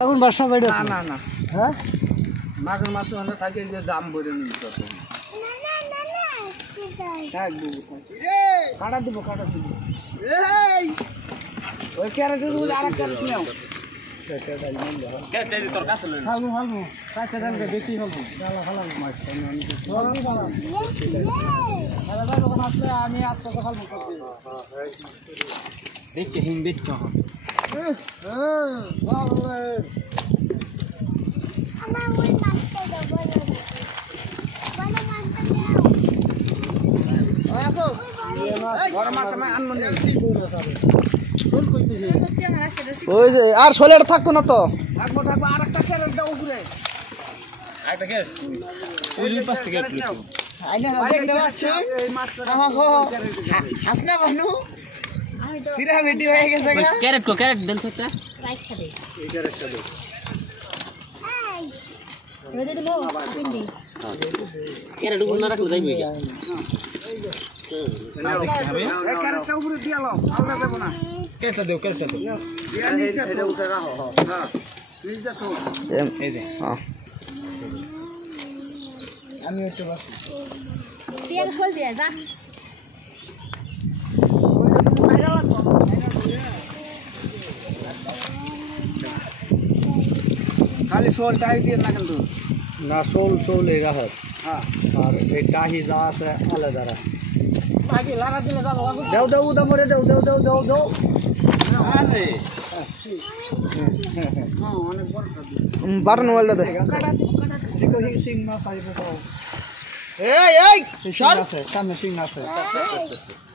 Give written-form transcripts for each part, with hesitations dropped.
এখন বর্ষা বাইরে না না না হ্যাঁ মাঘের মাসে হলে থাকে যে দাম বলে নিত কাটা দিব ওই ক্যারেটের মধ্যে আর এক ক্যারেট নেও আমি আসতে দেখতে হিং দেখতে ওই যে আর সোলের থাকতো না তো থাকবো আর একটা ক্যারেট দাও উপরে ক্যারেট কো ক্যারেট দেন সচ্চা ক্যারেট উপর না রাখলে যাইবে ক্যারেটটা উপরে দিয়ে নাও আলাদা দেব না ক্যারেটটা দেও ক্যারেটটা দেও এটা উঠে রাখো হ্যাঁ প্লিজ দেখো এই যে হ্যাঁ আমি একটু বসি তেল খোল দিয়ে যা খালি শোলটাই দিয়ে না কিন্তু না সোল এই রাখে হ্যাঁ আর এই টাহি যা আছে আলাদা রাখে বাকি লাগা দিলে যাবো দেও দেও উদা মরে দেও দেও দেও দেও দেও আরে হ্যাঁ অনেক বড় বাটন ওয়ালটা দে চিকো হিং সিং মাছ আইবো তো এই শার আছে সামনে সিং আছে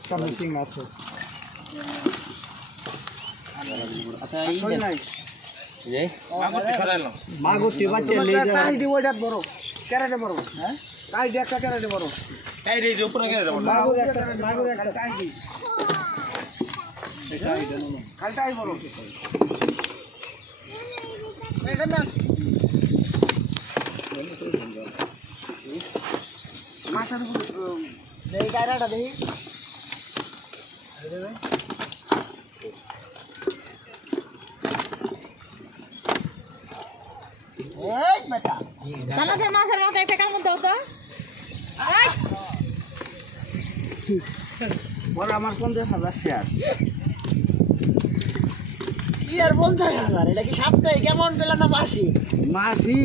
সামনে সিং আছে আচ্ছা আসলে নাই এই মাগুরটি সরাইলাম মাগুরটি বাচ্চা লই যা কাই দি ওইটা বড় ক্যারেটে বড় হ্যাঁ কাই দি একটা ক্যারেটে বড় কাই রে যে উপরে গেলে মাগুর একটা কাই দি খালটাই বড় এটা না মাছের উপর এই গায়রাটা দেই এই বেটা তাহলে মাছের মতো একটা কামড় দাও তো বড় আমার 50,000 শেয়ার কি আর 50,000 এটা কি সপ্তাহে কেমন পেলা না মাসি মাসি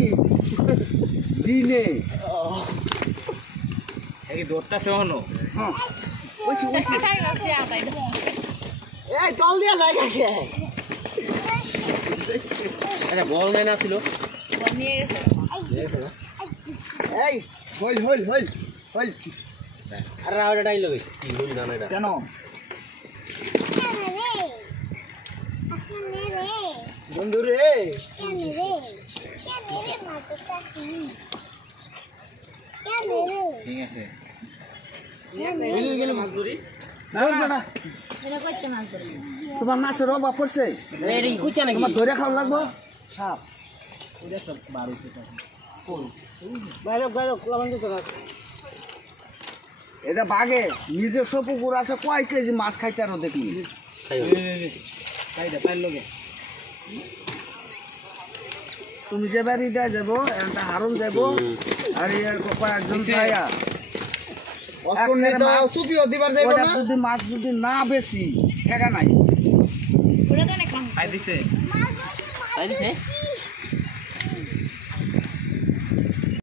দিনে এই দৌড়তাছে হনো হ্যাঁ খাই না খেয়ে আতাই এই তল দিয়া জায়গা কে আচ্ছা বল নাই না ছিল নিয়ে গেছে এই হইল হইল হইল হইল আর রাউডা ডাইল লগে কি হই না এটা কেন বন্ধু রে ঠিক আছে মিল গেল মাছুরি তোমার মাছের অভাব পড়ছে এই কুচা নাকি তোমার ধরে খাওয়া লাগবো সাপ এটা বাঘে নিজস্ব পুকুর আছে কয় কেজি মাছ খাইতে আরো দেখলি তুমি যে বাড়িটা যাবো একটা হারুন যাবো আর কয়েকজন খাইয়া অস্কন নে দাও সুপিও দিবার যাইবো ওটা না যদি মাছ যদি না বেশি ঠেকা নাই ওটা তো অনেক কম খাই দিছে মাছ খাই দিছে